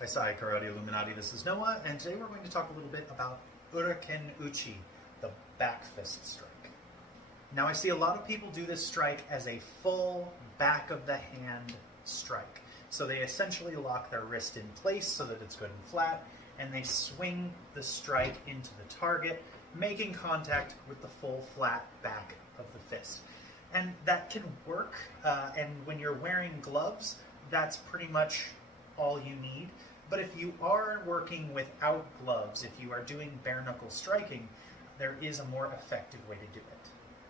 Hi, Karate Illuminati, this is Noah, and today we're going to talk a little bit about Uraken-Uchi, the Backfist strike. Now I see a lot of people do this strike as a full back of the hand strike. So they essentially lock their wrist in place so that it's good and flat, and they swing the strike into the target, making contact with the full flat back of the fist. And that can work, and when you're wearing gloves, that's pretty much all you need. But if you are working without gloves, if you are doing bare knuckle striking, there is a more effective way to do it.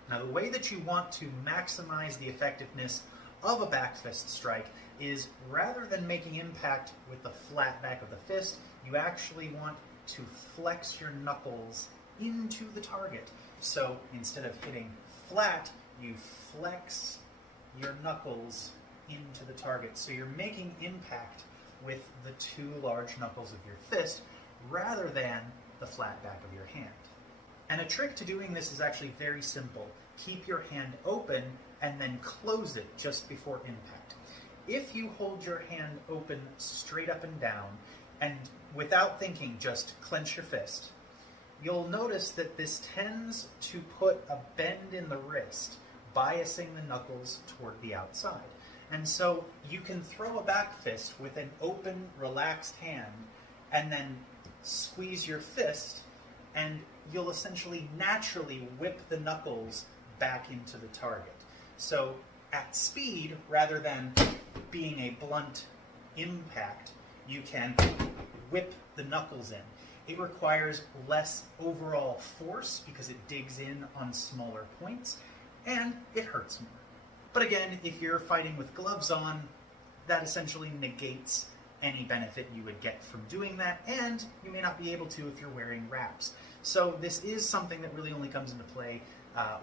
Now the way that you want to maximize the effectiveness of a back fist strike is, rather than making impact with the flat back of the fist, you actually want to flex your knuckles into the target. So instead of hitting flat, you flex your knuckles into the target. So you're making impact with the two large knuckles of your fist rather than the flat back of your hand. And a trick to doing this is actually very simple. Keep your hand open and then close it just before impact. If you hold your hand open straight up and down and without thinking just clench your fist, you'll notice that this tends to put a bend in the wrist, biasing the knuckles toward the outside. And so you can throw a back fist with an open, relaxed hand and then squeeze your fist, and you'll essentially naturally whip the knuckles back into the target. So at speed, rather than being a blunt impact, you can whip the knuckles in. It requires less overall force because it digs in on smaller points, and it hurts more. But again, if you're fighting with gloves on, that essentially negates any benefit you would get from doing that, and you may not be able to if you're wearing wraps. So this is something that really only comes into play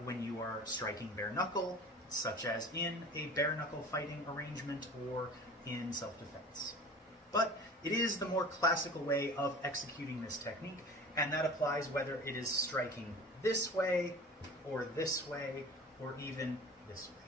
when you are striking bare knuckle, such as in a bare knuckle fighting arrangement or in self-defense. But it is the more classical way of executing this technique, and that applies whether it is striking this way, or even this way.